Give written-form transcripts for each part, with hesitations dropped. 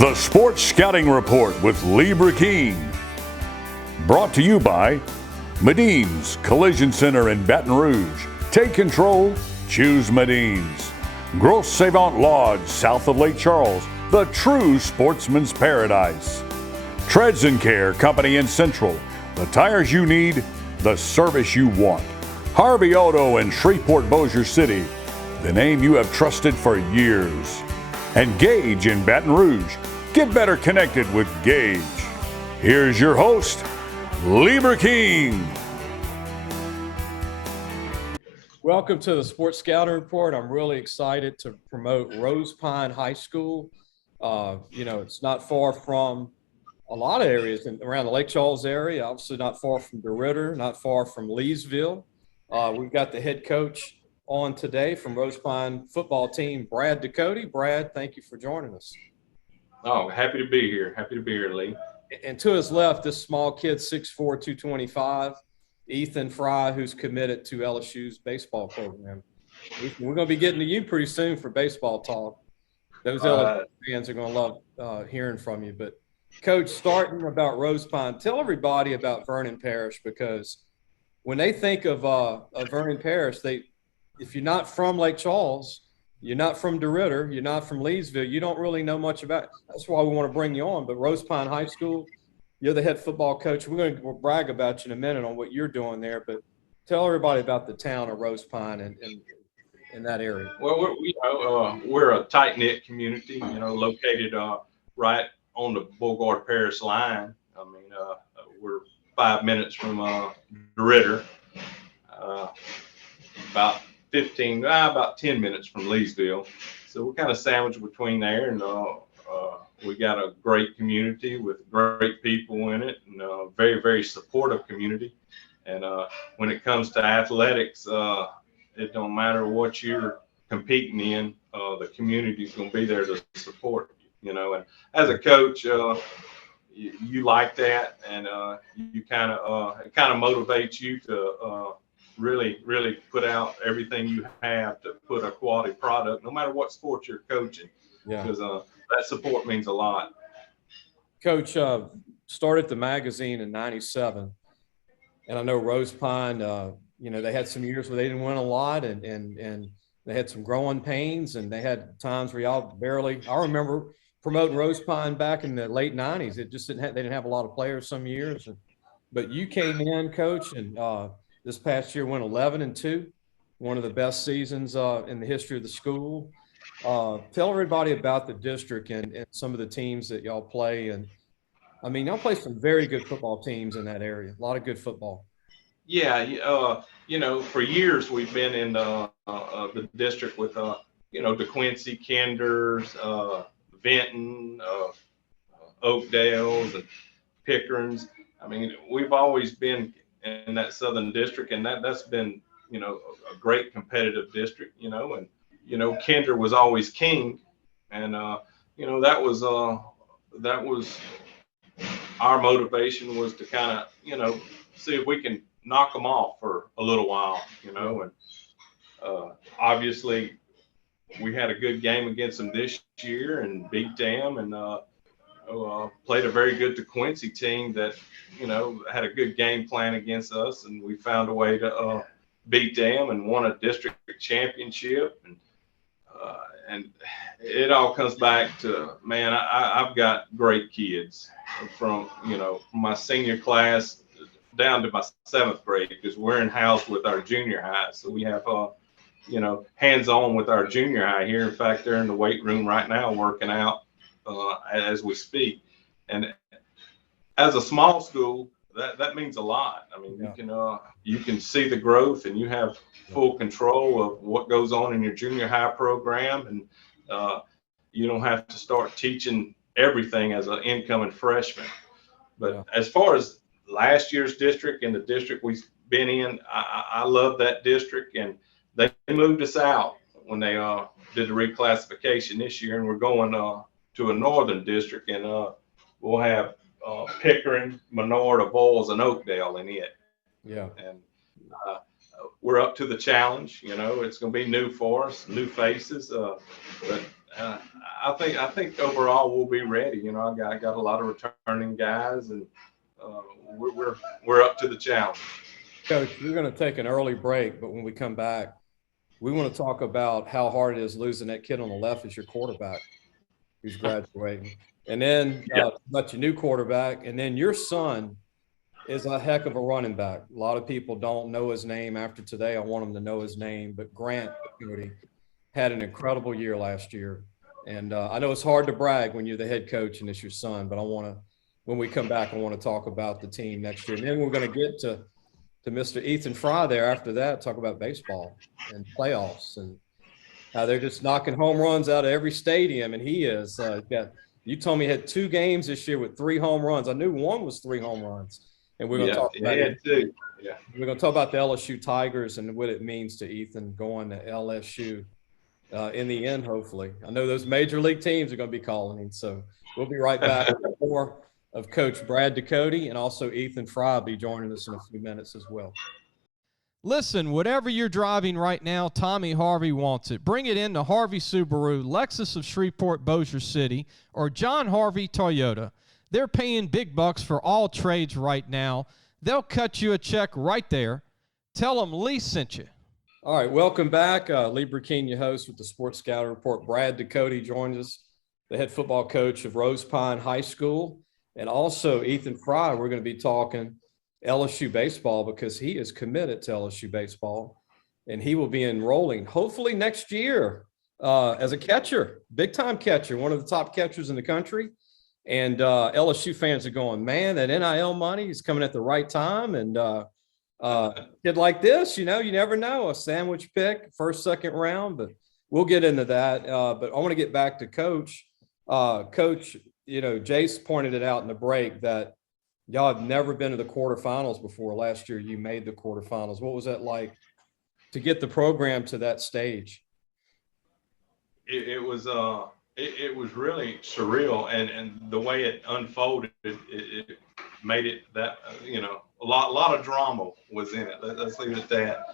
The Sports Scouting Report with Lee Brecheen. Brought to you by Medine's Collision Center in Baton Rouge. Take control, choose Medine's. Grosse Savant Lodge, south of Lake Charles, the true sportsman's paradise. Treads and Care Company in Central, the tires you need, the service you want. Harvey Auto in Shreveport, Bossier City, the name you have trusted for years. And Gage in Baton Rouge. Get better connected with Gage. Here's your host, Lee Brecheen. Welcome to the Sports Scouting Report. I'm really excited to promote Rosepine High School. It's not far from a lot of areas around the Lake Charles area, obviously not far from DeRidder, not far from Leesville. We've got the head coach on today from Rosepine football team, Brad Ducote. Brad, thank you for joining us. Oh, happy to be here. Happy to be here, Lee. And to his left, this small kid, 6'4", 225, Ethan Frey, who's committed to LSU's baseball program. Ethan, we're going to be getting to you pretty soon for baseball talk. Those LSU fans are going to love hearing from you. But, Coach, starting about Rosepine, tell everybody about Vernon Parish, because when they think of Vernon Parish, if you're not from Lake Charles, you're not from DeRidder, you're not from Leesville, you don't really know much about it. That's why we want to bring you on. But Rosepine High School, you're the head football coach. We're going to brag about you in a minute on what you're doing there, but tell everybody about the town of Rosepine and in that area. Well, we're a tight-knit community, located right on the Beauregard Parish line. I mean, we're 5 minutes from DeRidder, about 10 minutes from Leesville. So we're kind of sandwiched between there, and we got a great community with great people in it, and a very, very supportive community. And when it comes to athletics, it don't matter what you're competing in, the community's going to be there to support you, and as a coach, you like that, and you it kind of motivates you to really put out everything you have to put a quality product, no matter what sport you're coaching, because that support means a lot. Coach, started the magazine in '97, and I know Rosepine, they had some years where they didn't win a lot, and they had some growing pains, and they had times where y'all barely. I remember promoting Rosepine back in the late '90s. It just they didn't have a lot of players some years, but you came in, Coach, and this past year went 11-2, one of the best seasons in the history of the school. Tell everybody about the district and some of the teams that y'all play. And I mean, y'all play some very good football teams in that area. A lot of good football. Yeah, for years we've been in the district with DeQuincy, Kenders, Vinton, Oakdales, and Pickering's. I mean, we've always been in that southern district, and that's been a great competitive district, and Kinder was always king, and that was our motivation, was to kind of see if we can knock them off for a little while, and obviously we had a good game against them this year and beat them, and played a very good DeQuincy team that had a good game plan against us, and we found a way to beat them and won a district championship. And it all comes back to, man, I've got great kids from my senior class down to my 7th grade, because we're in house with our junior high, so we have hands-on with our junior high here. In fact, they're in the weight room right now working out as we speak. And as a small school, that means a lot. I mean, you can see the growth, and you have full control of what goes on in your junior high program, and you don't have to start teaching everything as an incoming freshman. But as far as last year's district and the district we've been in, I love that district, and they moved us out when they did the reclassification this year, and we're going to a northern district, and we'll have Pickering, Menard, Avoyelles, and Oakdale in it. Yeah. And we're up to the challenge. It's going to be new for us, new faces. But I think overall we'll be ready. You know, I got a lot of returning guys, and we're up to the challenge. Coach, we're going to take an early break, but when we come back, we want to talk about how hard it is losing that kid on the left as your quarterback who's graduating. And then about your new quarterback. And then your son is a heck of a running back. A lot of people don't know his name after today. I want them to know his name. But Grant Ducote had an incredible year last year. And I know it's hard to brag when you're the head coach and it's your son, but when we come back, I want to talk about the team next year. And then we're going to get to Mr. Ethan Frey there after that, talk about baseball and playoffs and how they're just knocking home runs out of every stadium. And he is. You told me he had 2 games this year with 3 home runs. I knew one was 3 home runs. And we're going to talk about it. Yeah. We're going to talk about the LSU Tigers and what it means to Ethan going to LSU in the end, hopefully. I know those major league teams are going to be calling him. So we'll be right back with more of Coach Brad Ducote, and also Ethan Frey will be joining us in a few minutes as well. Listen, whatever you're driving right now, Tommy Harvey wants it. Bring it in to Harvey Subaru, Lexus of Shreveport, Bossier City, or John Harvey Toyota. They're paying big bucks for all trades right now. They'll cut you a check right there. Tell them Lee sent you. All right, welcome back. Lee Brecheen, your host with the Sports Scouting Report. Brad Ducote joins us, the head football coach of Rosepine High School. And also Ethan Frey, we're going to be talking LSU baseball because he is committed to LSU baseball. And he will be enrolling hopefully next year as a catcher, big-time catcher, one of the top catchers in the country. And LSU fans are going, man, that NIL money is coming at the right time. And kid like this, you never know, a sandwich pick, first, second round, but we'll get into that. But I want to get back to Coach. Coach, Jace pointed it out in the break that y'all have never been to the quarterfinals before. Last year, you made the quarterfinals. What was that like to get the program to that stage? It was really surreal, and the way it unfolded, it made it that a lot of drama was in it. Let's leave it at that.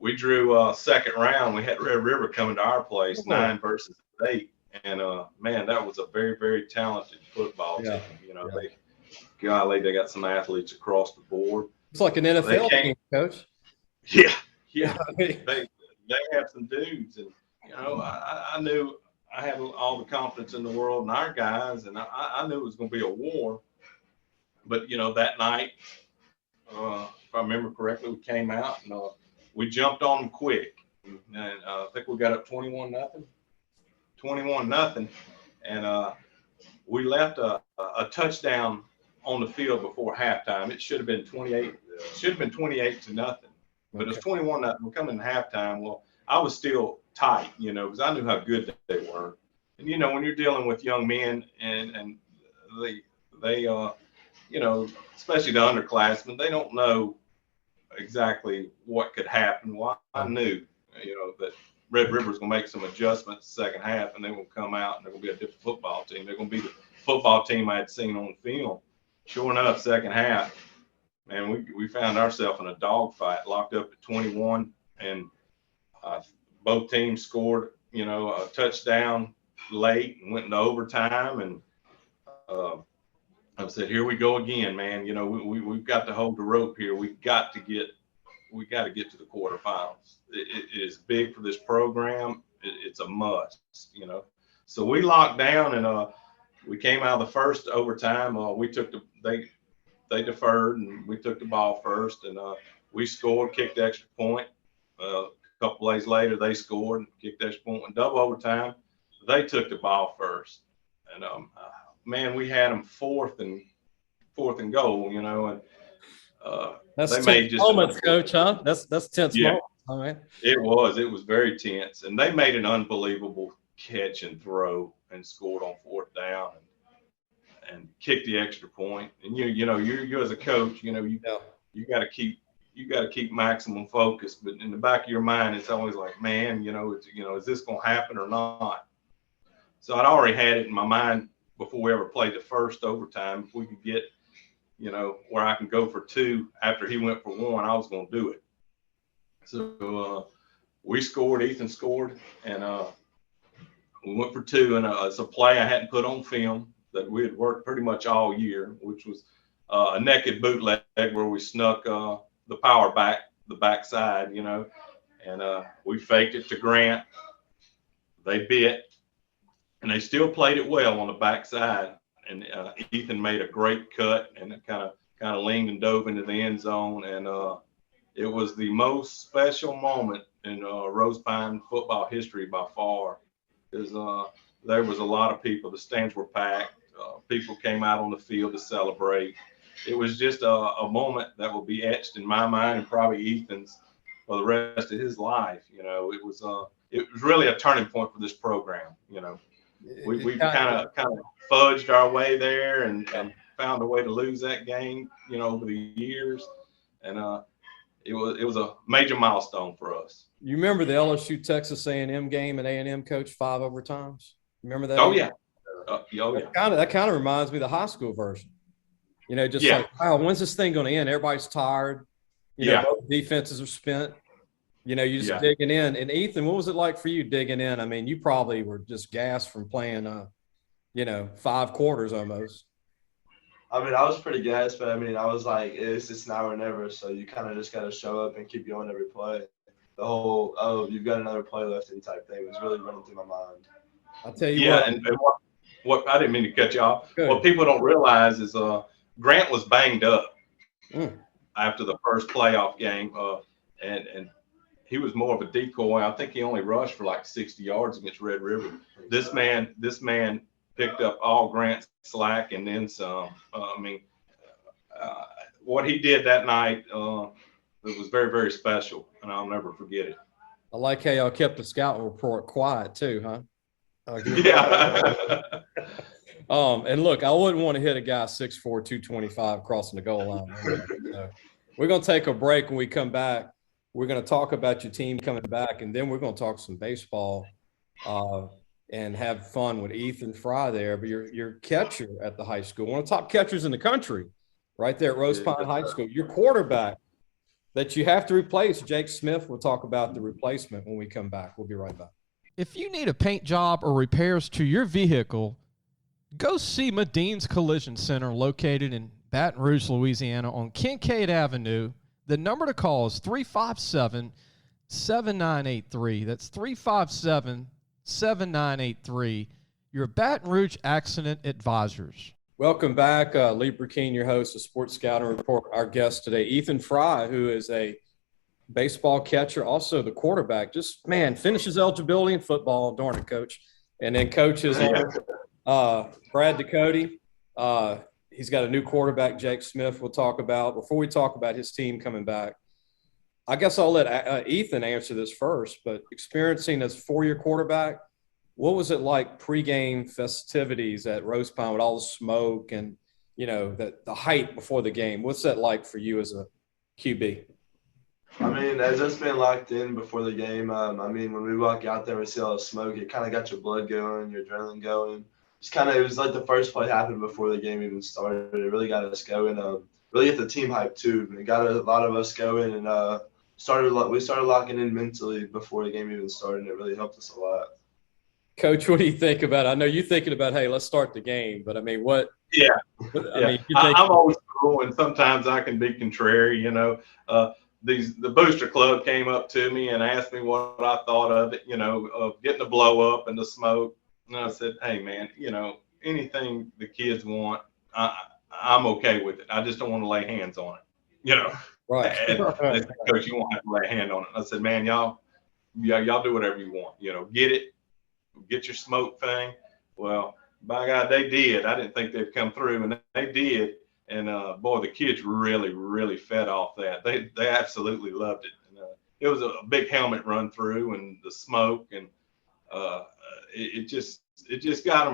We drew second round. We had Red River coming to our place, 9 versus 8. And man, that was a very, very talented football team. They got some athletes across the board. It's like an NFL team, Coach. Yeah. they have some dudes, and I knew I had all the confidence in the world in our guys, and I knew it was going to be a war. But that night, if I remember correctly, we came out and we jumped on them quick, and I think we got up 21-0. 21-0, and we left a touchdown on the field before halftime. It should have been 28. Should have been 28-0, but it was 21-0. We're coming to halftime. Well, I was still tight, because I knew how good they were. And when you're dealing with young men and they especially the underclassmen, they don't know exactly what could happen. Well, I knew, that Red River's going to make some adjustments the second half, and they're going to come out and they're going to be a different football team. They're going to be the football team I had seen on the film. Sure enough, second half, man, we found ourselves in a dogfight, locked up at 21, and both teams scored, a touchdown late and went into overtime. And I said, here we go again, man. We've got to hold the rope here. We got to get to the quarterfinals. It is big for this program. It's a must, So we locked down, and we came out of the first overtime. They deferred, and we took the ball first, and we scored, kicked the extra point. A couple plays later, they scored, kicked the extra point, went double overtime. They took the ball first, and man, we had them fourth and goal, and that's they made just moments, Coach, huh? That's tense moments. All right. It was very tense, and they made an unbelievable catch and throw and scored on 4th down and kicked the extra point. And you as a coach, you got to keep maximum focus, but in the back of your mind, it's always like, man, is this going to happen or not? So I'd already had it in my mind before we ever played the first overtime. If we could get, where I can go for 2 after he went for 1, I was going to do it. So we scored, Ethan scored, and we went for two, and it's a play I hadn't put on film that we had worked pretty much all year, which was a naked bootleg where we snuck the power back, the backside, and we faked it to Grant. They bit, and they still played it well on the backside. And Ethan made a great cut and kind of leaned and dove into the end zone, and it was the most special moment in Rosepine football history by far, because there was a lot of people. The stands were packed. People came out on the field to celebrate. It was just a moment that will be etched in my mind and probably Ethan's for the rest of his life. It was really a turning point for this program. We kind of fudged our way there and found a way to lose that game, over the years, and it was a major milestone for us. You remember the LSU Texas A&M game at A&M, Coach, 5 overtimes? Remember that? Oh yeah. That kind of reminds me of the high school version. Like, wow, when's this thing going to end? Everybody's tired. Both defenses are spent. You're just digging in. And Ethan, what was it like for you digging in? I mean, you probably were just gassed from playing, 5 quarters almost. I mean, I was pretty gassed, but I mean, I was like, it's now or never. So you kind of just got to show up and keep going every play. The whole, you've got another play left in type thing was really running through my mind. I'll tell you what. And what I didn't mean to cut you off. Good. What people don't realize is Grant was banged up after the first playoff game, and he was more of a decoy. I think he only rushed for like 60 yards against Red River. This man picked up all Grant's slack and then some. What he did that night, it was very, very special, and I'll never forget it. I like how y'all kept the scouting report quiet too, huh? Yeah. And look, I wouldn't want to hit a guy 6'4", 225 crossing the goal line. So we're going to take a break. When we come back, we're going to talk about your team coming back, and then we're going to talk some baseball and have fun with Ethan Frey there. But your catcher at the high school, one of the top catchers in the country, right there at Rosepine High School. Your quarterback that you have to replace, Jake Smith. We'll talk about the replacement when we come back. We'll be right back. If you need a paint job or repairs to your vehicle, go see Medine's Collision Center located in Baton Rouge, Louisiana on Kincaid Avenue. The number to call is 357-7983. That's 357-7983. Your Baton Rouge Accident Advisors. Welcome back. Lee Brecheen, your host of Sports Scouting Report. Our guest today, Ethan Frey, who is a baseball catcher, also the quarterback. Just, man, finishes eligibility in football. Darn it, Coach. And then coaches Brad Ducote. He's got a new quarterback, Jake Smith, we'll talk about. Before we talk about his team coming back, I guess I'll let Ethan answer this first, but experiencing as four-year quarterback, what was it like pregame festivities at Rosepine with all the smoke and, the hype before the game? What's that like for you as a QB? I mean, as it's been locked in before the game, when we walk out there and we see all the smoke, it kind of got your blood going, your adrenaline going. It was like the first play happened before the game even started. It really got us going. Really get the team hype too. It got a lot of us going, and we started locking in mentally before the game even started, and it really helped us a lot. Coach, what do you think about it? I know you're thinking about, hey, let's start the game, but I mean, what? Yeah. I'm always cool, and sometimes I can be contrary. The Booster Club came up to me and asked me what I thought of it, of getting the blow up and the smoke. And I said, hey, man, anything the kids want, I'm okay with it. I just don't want to lay hands on it, Right. And they said, Coach, you won't have to lay a hand on it. I said, man, y'all do whatever you want. Get your smoke thing. Well, by God, they did. I didn't think they'd come through, and they did. And, boy, the kids really, really fed off that. They absolutely loved it. And, it was a big helmet run through and the smoke, and it just gave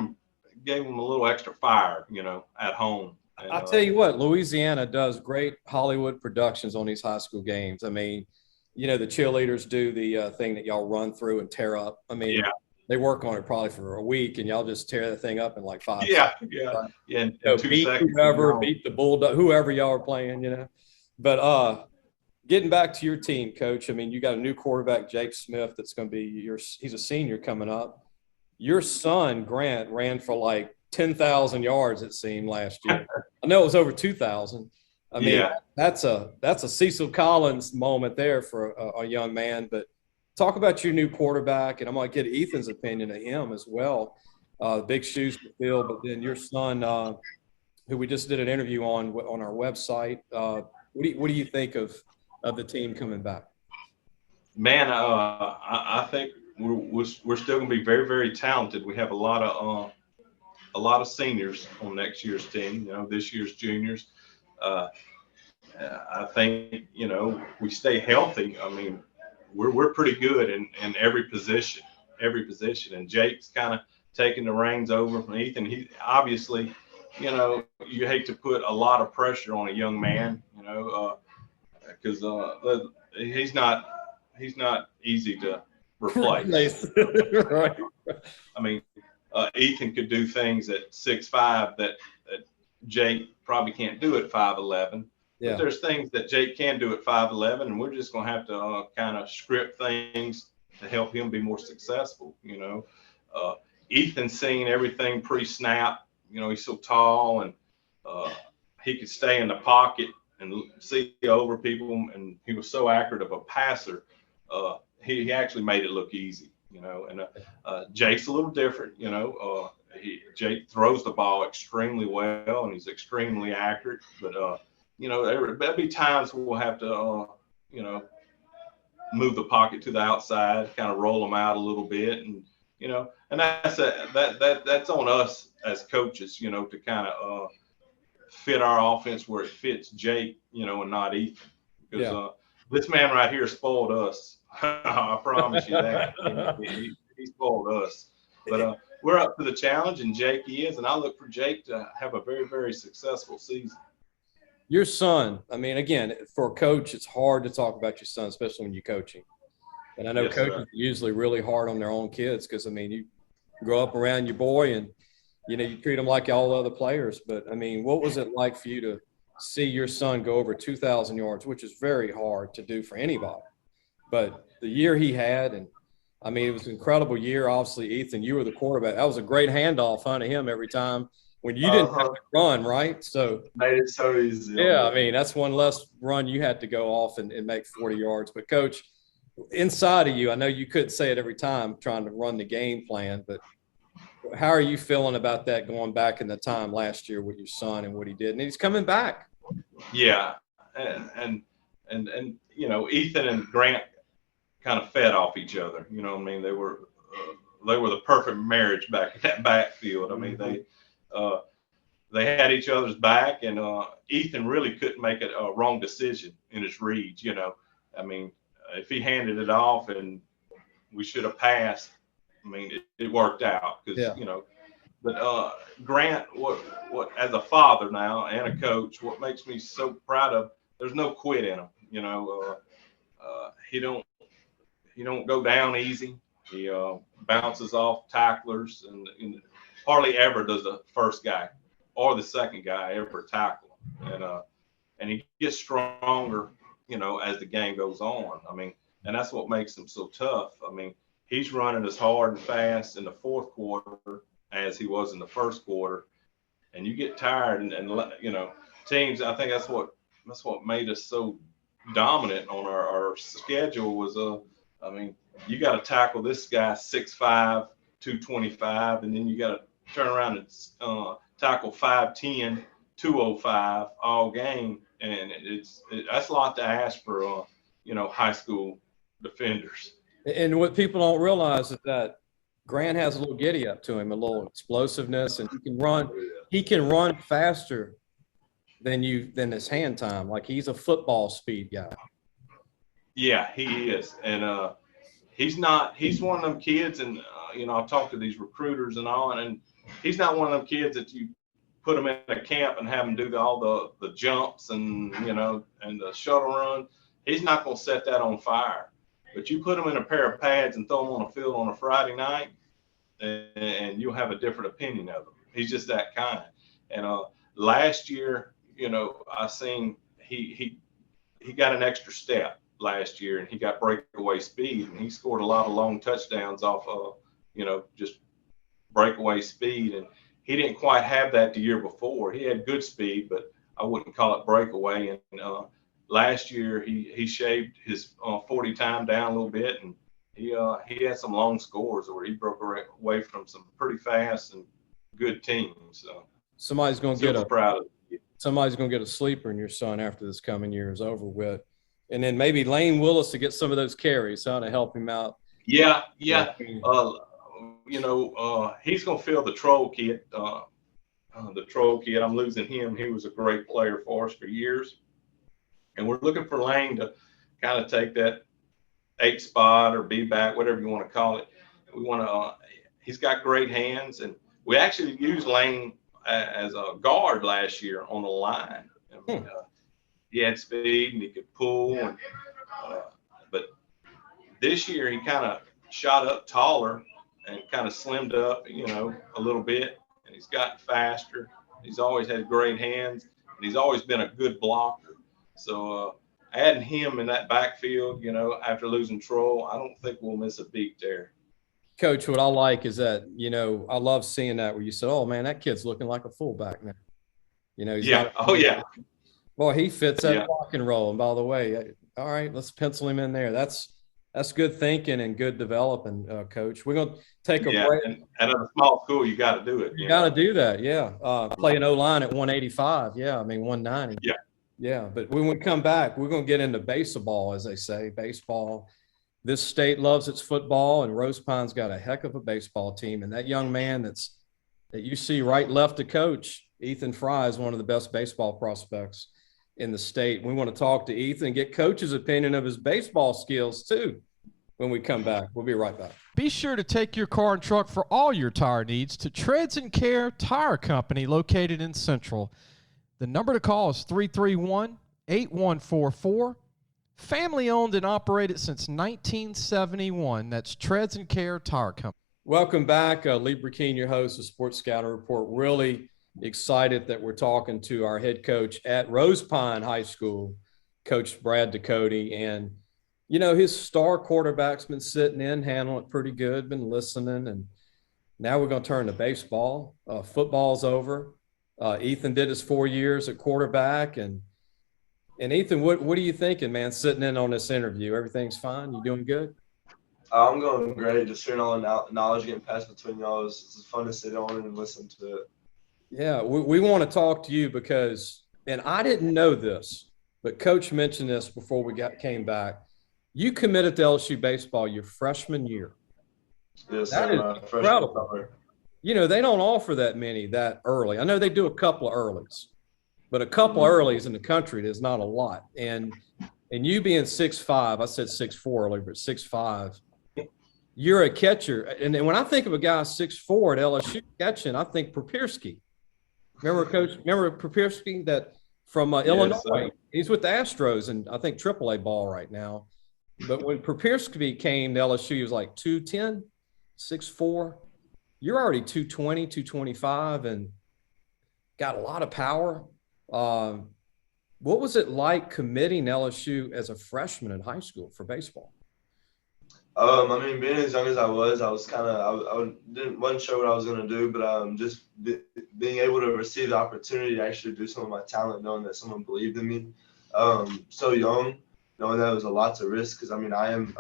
them a little extra fire, at home. And, I'll tell you what, Louisiana does great Hollywood productions on these high school games. I mean, the cheerleaders do the thing that y'all run through and tear up. I mean, they work on it probably for a week, and y'all just tear the thing up in like 5 seconds. Yeah. In 2 beat seconds. Whoever, beat the Bulldog, whoever y'all are playing, But getting back to your team, Coach, I mean, you got a new quarterback, Jake Smith, that's going to be he's a senior coming up. your son, Grant, ran for like 10,000 yards, it seemed, last year. I know it was over 2,000. I mean, Yeah. that's a Cecil Collins moment there for a young man. But talk about your new quarterback, and I'm going to get Ethan's opinion of him as well. Big shoes to fill, but then your son, who we just did an interview on our website. What do you think of the team coming back? Man, I think we're still going to be very, very talented. We have a lot of seniors on next year's team. This year's juniors. I think we stay healthy. I mean, we're pretty good in every position. And Jake's kind of taking the reins over from Ethan. He obviously, you hate to put a lot of pressure on a young man, because he's not easy to replace. Right. I mean, Ethan could do things at 6'5" that Jake probably can't do at 5'11". Yeah. But there's things that Jake can do at 5'11", and we're just going to have to kind of script things to help him be more successful. Ethan's seen everything pre-snap. He's so tall, and he could stay in the pocket and see over people, and he was so accurate of a passer. He actually made it look easy, and Jake's a little different, Jake throws the ball extremely well, and he's extremely accurate, but there'll be times we'll have to, move the pocket to the outside, kind of roll them out a little bit, and and that's on us as coaches, to kind of fit our offense where it fits Jake, and not Ethan, because this man right here spoiled us. I promise you that. He spoiled us, but we're up to the challenge, and Jake is, and I look for Jake to have a very, very successful season. Your son, I mean, again, for a coach, it's hard to talk about your son, especially when you're coaching. And I know coaches are usually really hard on their own kids because, I mean, you grow up around your boy and, you treat him like all other players. But, I mean, what was it like for you to see your son go over 2,000 yards, which is very hard to do for anybody? But the year he had, and, I mean, it was an incredible year. Obviously, Ethan, you were the quarterback. That was a great handoff to him every time when you didn't have to run, right? So made it so easy. Yeah, I mean, that's one less run you had to go off and make 40 yards. But, Coach, inside of you, I know you couldn't say it every time trying to run the game plan, but how are you feeling about that going back in the time last year with your son and what he did? And he's coming back. Yeah, and Ethan and Grant kind of fed off each other. I mean, they were the perfect marriage back in that backfield. I mean, they had each other's back, and Ethan really couldn't make a wrong decision in his reads. I mean, if he handed it off and we should have passed, I mean, it worked out because But Grant, what as a father now and a coach, what makes me so proud of, there's no quit in him. He don't go down easy. He bounces off tacklers, and hardly ever does the first guy or the second guy ever tackle him. And he gets stronger, as the game goes on. I mean, and that's what makes him so tough. I mean, he's running as hard and fast in the fourth quarter as he was in the first quarter. And you get tired, and teams. I think that's what made us so dominant on our schedule was I mean, you got to tackle this guy 6'5", 225, and then you got to turn around and tackle 5'10", 205 all game, and that's a lot to ask for high school defenders. And what people don't realize is that Grant has a little giddy up to him, a little explosiveness, and he can run faster than his hand time. Like, he's a football speed guy. Yeah, he is. And he's one of them kids, and I've talked to these recruiters and all, and he's not one of them kids that you put him in a camp and have him do all the jumps and and the shuttle run. He's not going to set that on fire. But you put him in a pair of pads and throw him on a field on a Friday night, and you'll have a different opinion of him. He's just that kind. And last year, I seen he got an extra step last year, and he got breakaway speed, and he scored a lot of long touchdowns off just breakaway speed, and he didn't quite have that the year before. He had good speed, but I wouldn't call it breakaway. And last year he shaved his 40 time down a little bit, and he had some long scores where he broke away from some pretty fast and good teams. So somebody's going to get proud of it. Somebody's going to get a sleeper in your son after this coming year is over with. And then maybe Lane Willis to get some of those carries, to help him out. Yeah. He's going to fill the troll kit. The troll kid, I'm losing him. He was a great player for us for years. And we're looking for Lane to kind of take that 8 spot or be back, whatever you want to call it. We want to, he's got great hands. And we actually used Lane as a guard last year on the line. I mean, he had speed and he could pull. And, but this year he kind of shot up taller and kind of slimmed up, a little bit. And he's gotten faster. He's always had great hands, and he's always been a good blocker. So adding him in that backfield, after losing Troll, I don't think we'll miss a beat there. Coach, what I like is that, I love seeing that where you said, oh, man, that kid's looking like a fullback now. He's Boy, he fits that rock and roll. And by the way, all right, let's pencil him in there. That's good thinking and good developing, Coach. We're going to take a break. And at a small school, you got to do it. You got to do that, yeah. Playing O-line at 185, 190. Yeah, but when we come back, we're going to get into baseball, as they say, baseball. This state loves its football, and Rosepine's got a heck of a baseball team. And that young man that you see right left to Coach, Ethan Frey, is one of the best baseball prospects in the state. We want to talk to Ethan and get Coach's opinion of his baseball skills too when we come back. We'll be right back. Be sure to take your car and truck for all your tire needs to Treads and Care Tire Company located in Central. The number to call is 331-8144. Family owned and operated since 1971. That's Treads and Care Tire Company. Welcome back. Lee Brecheen, your host of Sports Scouting Report. Really excited that we're talking to our head coach at Rosepine High School, Coach Brad Ducote. And, his star quarterback's been sitting in, handling it pretty good, been listening. And now we're going to turn to baseball. Football's over. Ethan did his 4 years at quarterback. And Ethan, what are you thinking, man, sitting in on this interview? Everything's fine? You doing good? I'm going great. Just hearing all the knowledge getting passed between y'all. It's fun to sit on and listen to it. Yeah, we want to talk to you because, and I didn't know this, but Coach mentioned this before we came back. You committed to LSU baseball your freshman year. Yes, that is incredible. They don't offer that many that early. I know they do a couple of earlies, but a couple of earlies in the country is not a lot. And you being 6'5", I said 6'4" earlier, but 6'5", you're a catcher. And when I think of a guy 6'4" at LSU catching, I think Propierski. Remember Propierski that from Illinois? Sir. He's with the Astros and I think AAA ball right now. But when Propierski came to LSU, he was like 210, 6'4". You're already 220, 225 and got a lot of power. What was it like committing LSU as a freshman in high school for baseball? Being as young as I was kind of I wasn't sure what I was going to do, but just being able to receive the opportunity to actually do some of my talent, knowing that someone believed in me, so young, knowing that it was a lot to risk because I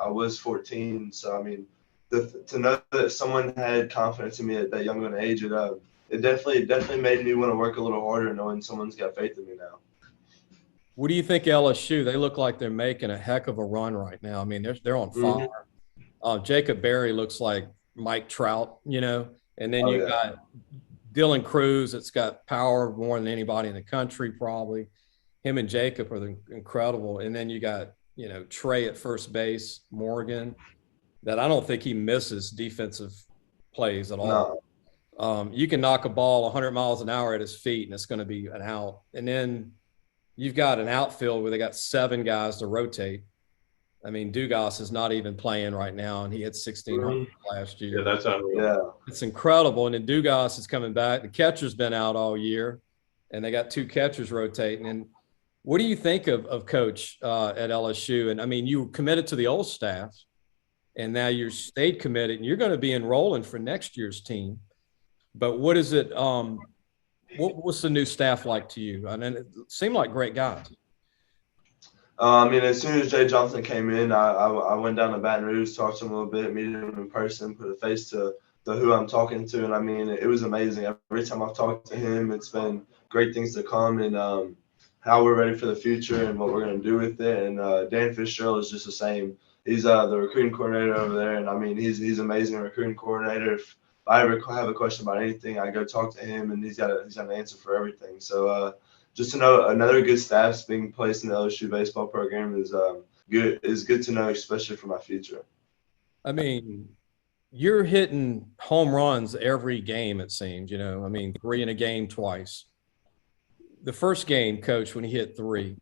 was 14, so to know that someone had confidence in me at that young of an age, it definitely made me want to work a little harder, knowing someone's got faith in me now. What do you think LSU? They look like they're making a heck of a run right now. They're on fire. Jacob Berry looks like Mike Trout, and then you got Dylan Cruz that's got power more than anybody in the country probably. Him and Jacob are incredible. And then you got, Trey at first base, Morgan, that I don't think he misses defensive plays at all. No. You can knock a ball 100 miles an hour at his feet and it's going to be an out. And then you've got an outfield where they got 7 guys to rotate. Dugas is not even playing right now, and he had 1,600 last year. Yeah, that's unreal. Yeah. It's incredible. And then Dugas is coming back. The catcher's been out all year, and they got 2 catchers rotating. And what do you think of Coach at LSU? And, you committed to the old staff, and now you're stayed committed, and you're going to be enrolling for next year's team. But what is it? What's the new staff like to you? And it seemed like great guys. I mean, as soon as Jay Johnson came in, I went down to Baton Rouge, talked to him a little bit, meet him in person, put a face to who I'm talking to, and I mean, it was amazing. Every time I've talked to him, it's been great things to come, and how we're ready for the future and what we're going to do with it. And Dan Fitzgerald is just the same. He's the recruiting coordinator over there, and I mean, he's amazing recruiting coordinator. If I ever have a question about anything, I go talk to him, and he's got an answer for everything. So just to know another good staff's being placed in the LSU baseball program is good to know, especially for my future. I mean, you're hitting home runs every game, it seems. I mean, 3 in a game twice. The first game, Coach, when he hit 3,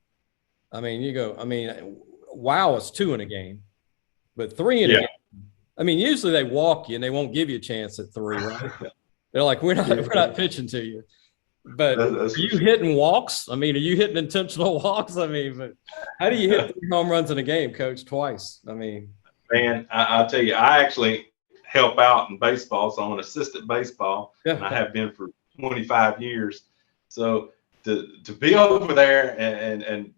I mean, you go, I mean, wow, it's 2 in a game, but 3 in a game. I mean, usually they walk you and they won't give you a chance at 3, right? They're like, we're not pitching to you. But are you hitting walks? I mean, are you hitting intentional walks? I mean, but how do you hit 3 home runs in a game, Coach, twice? I mean, man, I'll tell you, I actually help out in baseball, so I'm an assistant baseball, and I have been for 25 years. So to be over there and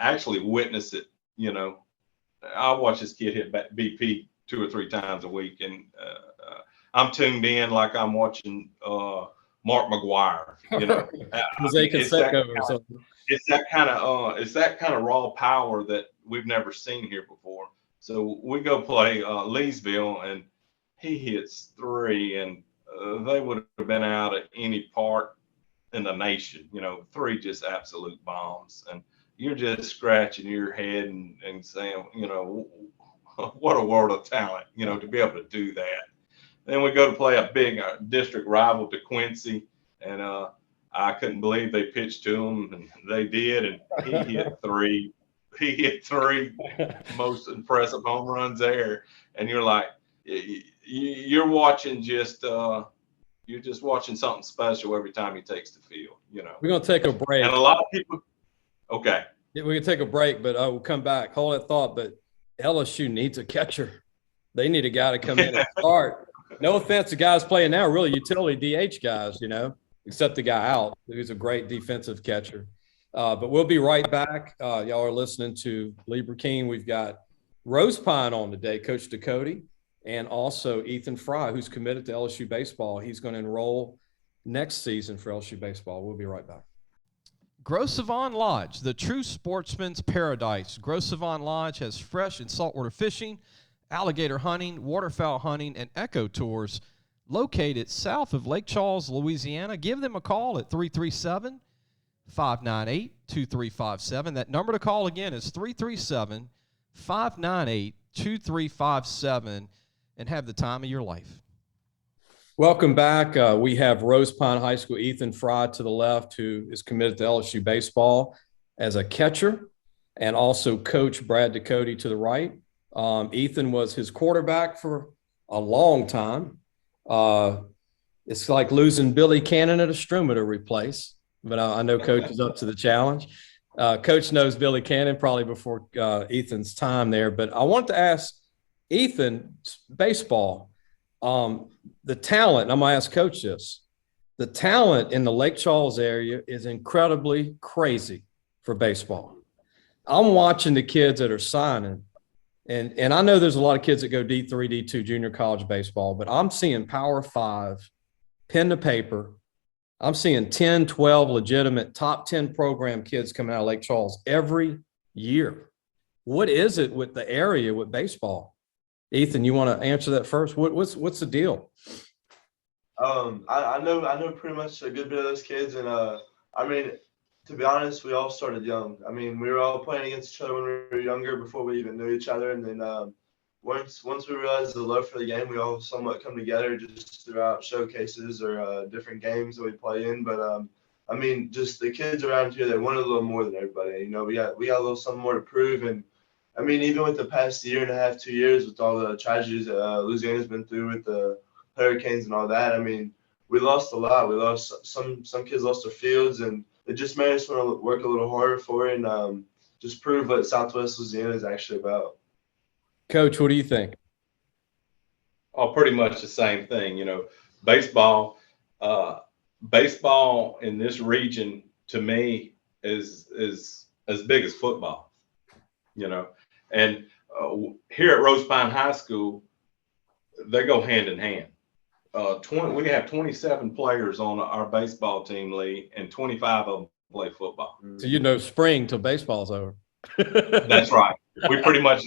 actually witness it, I watch this kid hit BP 2 or 3 times a week, and I'm tuned in like I'm watching Mark McGuire. It's that kind of raw power that we've never seen here before. So we go play Leesville, and he hits 3, and they would have been out at any park in the nation. 3 just absolute bombs, and you're just scratching your head and saying, what a world of talent, to be able to do that. Then we go to play a big district rival to Quincy, and I couldn't believe they pitched to him, and they did, and he hit 3. He hit 3 most impressive home runs there, and you're like, you're watching you're just watching something special every time he takes the field. We're gonna take a break, and a lot of people. Okay. Yeah, we can take a break, but we'll come back. Hold that thought. But LSU needs a catcher. They need a guy to come in and start. No offense to guys playing now, really utility DH guys, except the guy out who's a great defensive catcher. But we'll be right back. Y'all are listening to Lee Brecheen. We've got Rosepine on today, Coach Ducote, and also Ethan Frey, who's committed to LSU baseball. He's going to enroll next season for LSU baseball. We'll be right back. Gros Savon Lodge, the true sportsman's paradise. Gros Savon Lodge has fresh and saltwater fishing, alligator hunting, waterfowl hunting, and eco tours located south of Lake Charles, Louisiana. Give them a call at 337-598-2357. That number to call again is 337-598-2357, and have the time of your life. Welcome back. We have Rosepine High School, Ethan Frey to the left, who is committed to LSU baseball as a catcher, and also Coach Brad Ducote to the right. Ethan was his quarterback for a long time. It's like losing Billy Cannon at a Struma to replace, but I know Coach is up to the challenge. Coach knows Billy Cannon probably before Ethan's time there, but I want to ask Ethan, baseball, the talent, I'm going to ask Coach this, the talent in the Lake Charles area is incredibly crazy for baseball. I'm watching the kids that are signing, and I know there's a lot of kids that go D3, D2 junior college baseball, but I'm seeing Power 5, pen to paper. I'm seeing 10, 12 legitimate top 10 program kids coming out of Lake Charles every year. What is it with the area with baseball? Ethan, you want to answer that first? What's the deal? I know pretty much a good bit of those kids, and I mean, to be honest, we all started young. I mean, we were all playing against each other when we were younger before we even knew each other, and then once we realized the love for the game, we all somewhat come together just throughout showcases or different games that we play in. But I mean, just the kids around here, they want a little more than everybody. We got a little something more to prove, and I mean, even with the past year and a half, 2 years, with all the tragedies that Louisiana's been through with the hurricanes and all that, I mean, we lost a lot. We lost some kids lost their fields, and it just made us want to work a little harder for it and just prove what Southwest Louisiana is actually about. Coach, what do you think? Oh, pretty much the same thing. baseball, baseball in this region to me is as big as football, you know. And here at Rosepine High School, they go hand in hand. We have 27 players on our baseball team, Lee, and 25 of them play football. So spring till baseball's over. That's right. We pretty much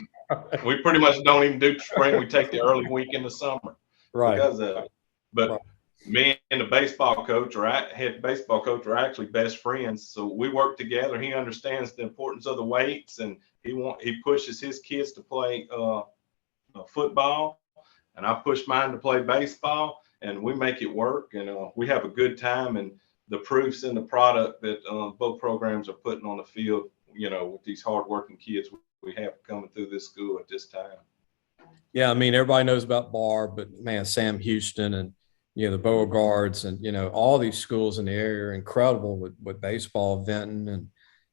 don't even do spring. We take the early week in the summer, Right. Because of it. But Right. me and the baseball coach, or head baseball coach, are actually best friends. So we work together. He understands the importance of the weights, and he pushes his kids to play football, and I push mine to play baseball, and we make it work, and we have a good time. And the proof's in the product that both programs are putting on the field, with these hardworking kids we have coming through this school at this time. Yeah, I mean, everybody knows about Barr, but man, Sam Houston and the Beauregards and all these schools in the area are incredible with baseball, Vinton, and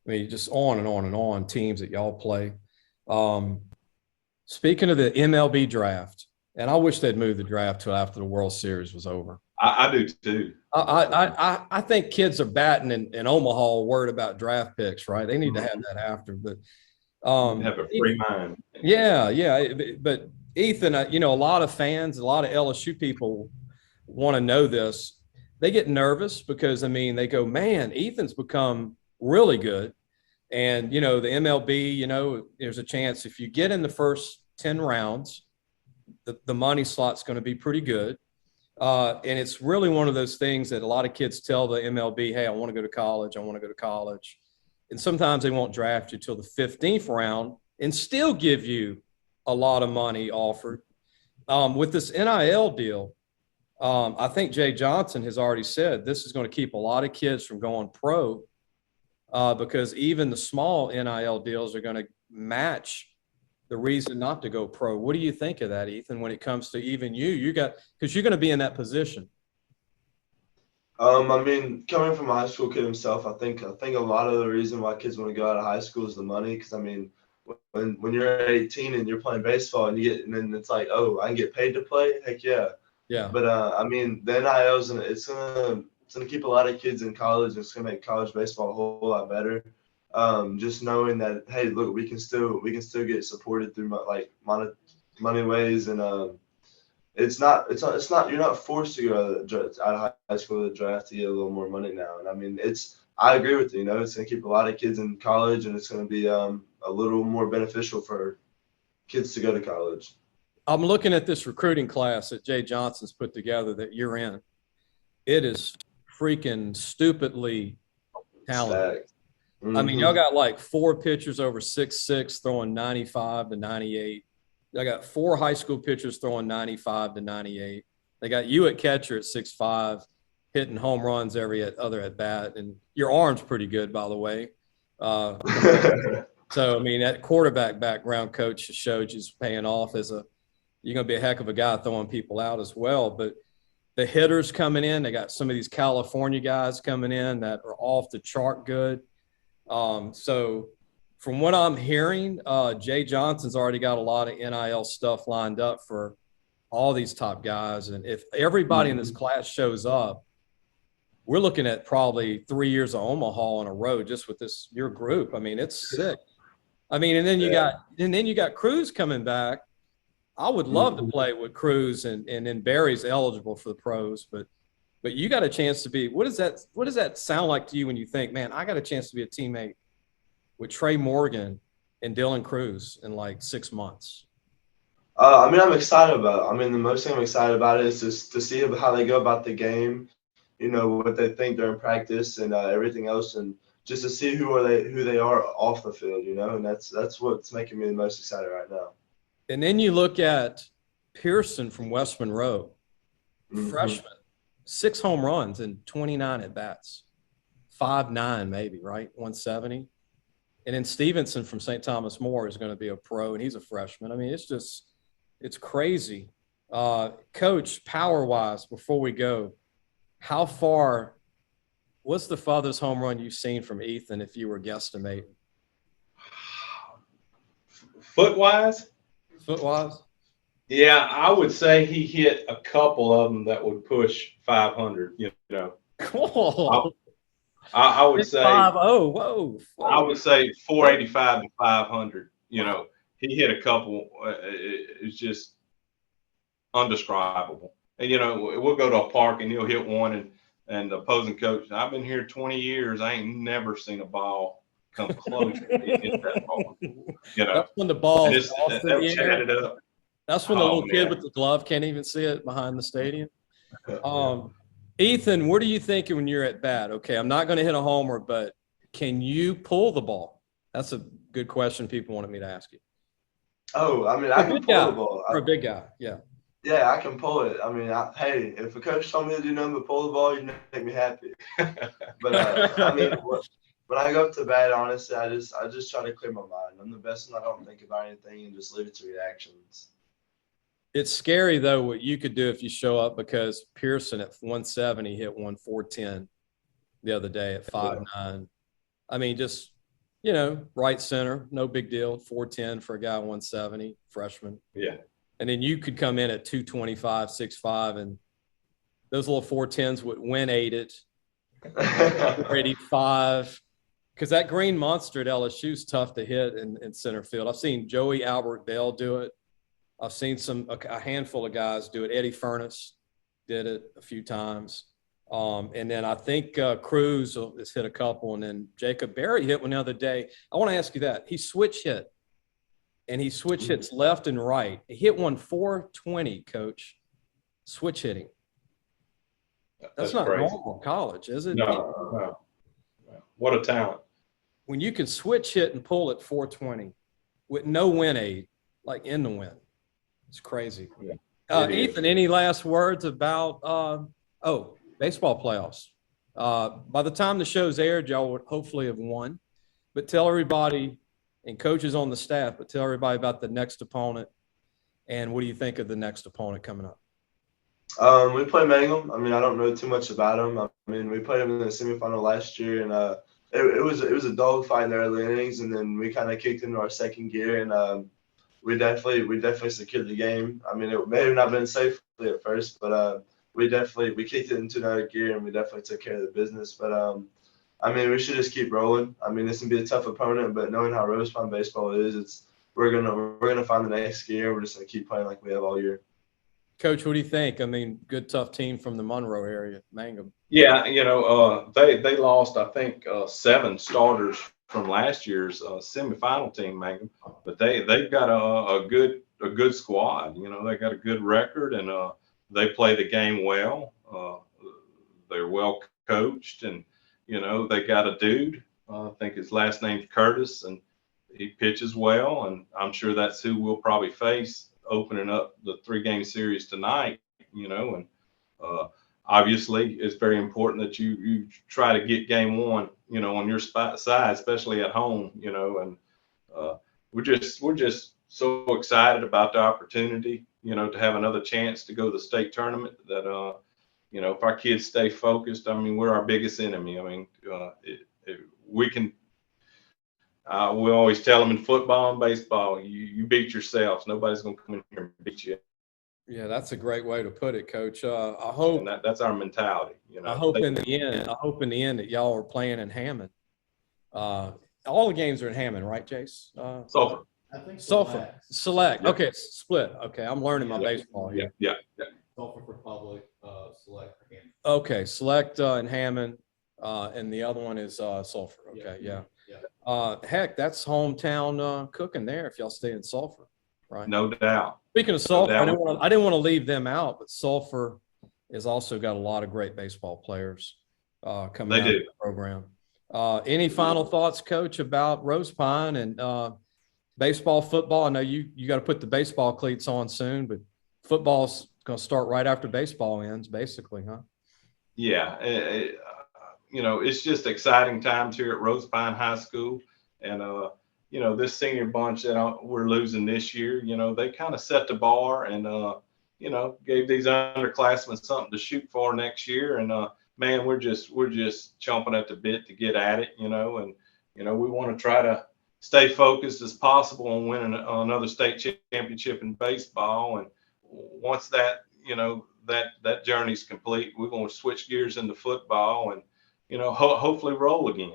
I mean just on and on and on teams that y'all play. Speaking of the MLB draft, and I wish they'd move the draft till after the World Series was over. I do too. I think kids are batting in Omaha worried about draft picks, right? They need to have that after, but Have a free mind. Yeah. But Ethan, a lot of fans, a lot of LSU people want to know this. They get nervous because, I mean, they go, man, Ethan's become really good. And, the MLB, there's a chance if you get in the first 10 rounds, the money slot's going to be pretty good. And it's really one of those things that a lot of kids tell the MLB, hey, I want to go to college. I want to go to college. And sometimes they won't draft you till the 15th round and still give you a lot of money offered. With this NIL deal, I think Jay Johnson has already said this is going to keep a lot of kids from going pro because even the small NIL deals are going to match the reason not to go pro. What do you think of that, Ethan, when it comes to even because you're going to be in that position? I mean, coming from a high school kid himself, I think a lot of the reason why kids want to go out of high school is the money. Because I mean, when you're 18 and you're playing baseball and then it's like, oh, I can get paid to play. Heck yeah. Yeah. But I mean, the NILs and it's gonna keep a lot of kids in college. It's gonna make college baseball a whole lot better. Just knowing that, hey, look, we can still get supported through money ways, and it's not you're not forced to go out of high school to the draft to get a little more money now. And I mean, I agree with you. It's gonna keep a lot of kids in college, and it's gonna be a little more beneficial for kids to go to college. I'm looking at this recruiting class that Jay Johnson's put together that you're in. It is freaking stupidly talented. Mm-hmm. I mean, y'all got like 4 pitchers over 6'6" throwing 95 to 98. I got 4 high school pitchers throwing 95 to 98. They got you at catcher at 6'5", hitting home runs every other at bat, and your arm's pretty good, by the way. So I mean, that quarterback background coach showed you's paying off you're gonna be a heck of a guy throwing people out as well. But the hitters coming in, they got some of these California guys coming in that are off the chart good. So from what I'm hearing, Jay Johnson's already got a lot of NIL stuff lined up for all these top guys. And if everybody in this class shows up, we're looking at probably 3 years of Omaha in a row just with your group. I mean, it's sick. I mean, and then you got Cruz coming back. I would love to play with Cruz and then Barry's eligible for the pros, but you got a chance to be. What does that sound like to you when you think, man, I got a chance to be a teammate with Trey Morgan and Dylan Cruz in like 6 months? I mean, I'm excited about it. I mean, the most thing I'm excited about is just to see how they go about the game, what they think during practice and everything else, and just to see who they are off the field, and that's what's making me the most excited right now. And then you look at Pearson from West Monroe, freshman, 6 home runs and 29 at bats, 5'9" maybe, right? 170. And then Stevenson from St. Thomas More is going to be a pro, and he's a freshman. I mean, it's crazy. Coach, power-wise, before we go, what's the farthest home run you've seen from Ethan if you were guesstimating? Foot-wise? Foot-wise? Yeah, I would say he hit a couple of them that would push 500. You know, Cool. I would say 5-0. Whoa. I would say 485 to 500. You know, he hit a couple. It's just undescribable. And you know, we'll go to a park and he'll hit one, and the opposing coach. I've been here 20 years. I ain't never seen a ball come close to hitting that ball. You know, That's when the ball's and off in they'll the chat air. it up. That's when the Oh, little kid man. with the glove can't even see it behind the stadium. Ethan, what are you thinking when you're at bat? Okay, I'm not going to hit a homer, but can you pull the ball? That's a good question people wanted me to ask you. Oh, I mean, I can pull the ball. For a big guy, yeah. Yeah, I can pull it. I mean, hey, if a coach told me to do nothing but pull the ball, you'd make me happy. But I mean, when I go up to bat, honestly, I just try to clear my mind. I'm the best when I don't think about anything and just leave it to reactions. It's scary though what you could do if you show up, because Pearson at 170 hit 410 the other day at 5'9". I mean, just, you know, right center, no big deal. 410 for a guy 170, freshman. Yeah. And then you could come in at 225, 6'5", and those little 410s would win 8 it, 485. Because that green monster at LSU is tough to hit in center field. I've seen Joey Albert Bell do it. I've seen a handful of guys do it. Eddie Furnace did it a few times. And then I think Cruz has hit a couple, and then Jacob Berry hit one the other day. I want to ask you that. He switch hit, and he switch hits left and right. He hit one 420, Coach, switch hitting. That's not crazy. normal in college, is it? No. What a talent. When you can switch hit and pull at 420 with no win aid, like in the wind. It's crazy. Yeah, Ethan, any last words about baseball playoffs? By the time the show's aired, y'all would hopefully have won. But tell everybody, and coaches on the staff, but tell everybody about the next opponent, and what do you think of the next opponent coming up? We play Mangum. I mean, I don't know too much about them. I mean, we played them in the semifinal last year, and it was a dogfight in the early innings, and then we kind of kicked into our second gear, and we definitely secured the game. I mean, it may have not been safely at first, but we kicked it into another gear, and we definitely took care of the business. But I mean, we should just keep rolling. I mean, this can be a tough opponent, but knowing how Rosepine baseball is, we're gonna find the next gear. We're just gonna keep playing like we have all year. Coach, what do you think? I mean, good tough team from the Monroe area, Mangum. Yeah, you know, they lost, I think, 7 starters from last year's semifinal team, Mangum, but they've got a good squad. You know, they got a good record, and they play the game well. They're well coached, and you know, they got a dude. I think his last name's Curtis, and he pitches well, and I'm sure that's who we'll probably face opening up the 3-game series tonight. You know, and obviously, it's very important that you try to get game 1, you know, on your side, especially at home, you know, and we're just so excited about the opportunity, you know, to have another chance to go to the state tournament that, you know, if our kids stay focused, I mean, we're our biggest enemy. I mean, we can, we always tell them in football and baseball, you beat yourselves. Nobody's going to come in here and beat you. Yeah, that's a great way to put it, Coach. I hope that's our mentality. You know, I hope in the end that y'all are playing in Hammond. All the games are in Hammond, right, Jace? Sulphur. I think Select. Yeah. Okay, split. Okay, I'm learning my baseball here. Yeah. Sulphur for public, Select for Hammond. Okay, Select in Hammond, and the other one is Sulphur. Okay, yeah. Heck, that's hometown cooking there if y'all stay in Sulphur, right? No doubt. Speaking of Sulphur, I didn't want to leave them out, but Sulphur has also got a lot of great baseball players coming out of the program. Any final thoughts, Coach, about Rosepine and baseball, football? I know you got to put the baseball cleats on soon, but football's going to start right after baseball ends, basically, huh? Yeah. You know, it's just exciting times here at Rosepine High School. And, you know, this senior bunch that we're losing this year, you know, they kind of set the bar and, you know, gave these underclassmen something to shoot for next year. And, man, we're just chomping at the bit to get at it, you know, and, you know, we want to try to stay focused as possible on winning another state championship in baseball. And, once that, that journey's complete, we're going to switch gears into football and, hopefully roll again.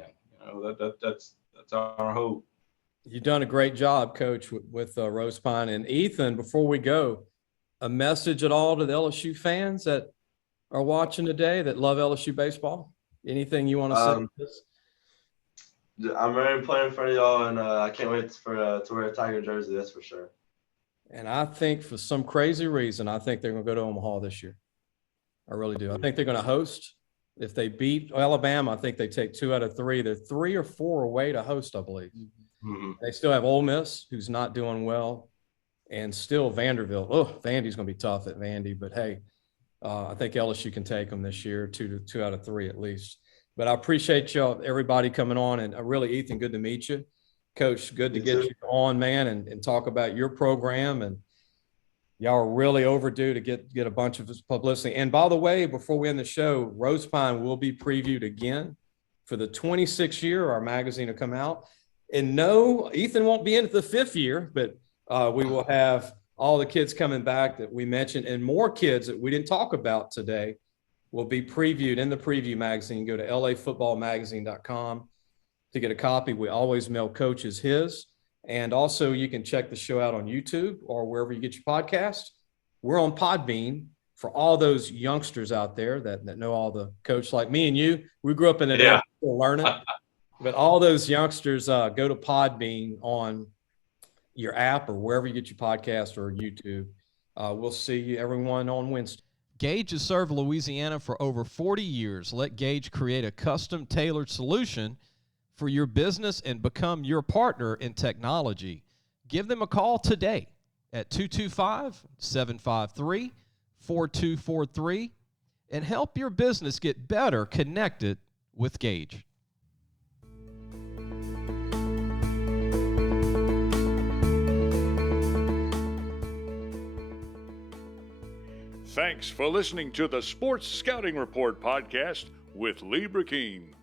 That's our hope. You've done a great job, Coach, with Rosepine. And Ethan, before we go, a message at all to the LSU fans that are watching today that love LSU baseball? Anything you want to say? I'm ready to play in front of y'all, and I can't wait to wear a Tiger jersey. That's for sure. And I think for some crazy reason, I think they're going to go to Omaha this year. I really do. I think they're going to host. If they beat Alabama, I think they take 2 out of 3. They're 3 or 4 away to host, I believe. Mm-hmm. They still have Ole Miss, who's not doing well, and still Vanderbilt. Oh, Vandy's going to be tough at Vandy, but hey, I think LSU can take them this year, 2 out of 3 at least. But I appreciate y'all, everybody coming on, and really, Ethan, good to meet you. Coach, good to get you on, man, and talk about your program. And y'all are really overdue to get a bunch of publicity. And by the way, before we end the show, Rosepine will be previewed again for the 26th year. Our magazine will come out. And no, Ethan won't be in it the 5th year, but we will have all the kids coming back that we mentioned, and more kids that we didn't talk about today will be previewed in the preview magazine. Go to lafootballmagazine.com to get a copy. We always mail coaches his. And also you can check the show out on YouTube or wherever you get your podcast. We're on Podbean for all those youngsters out there that know all the coach like me and you. We grew up in the day learning. But all those youngsters, go to Podbean on your app or wherever you get your podcast or YouTube. We'll see everyone on Wednesday. Gage has served Louisiana for over 40 years. Let Gage create a custom tailored solution for your business and become your partner in technology. Give them a call today at 225-753-4243 and help your business get better connected with Gage. Thanks for listening to the Sports Scouting Report podcast with Lee Brecheen.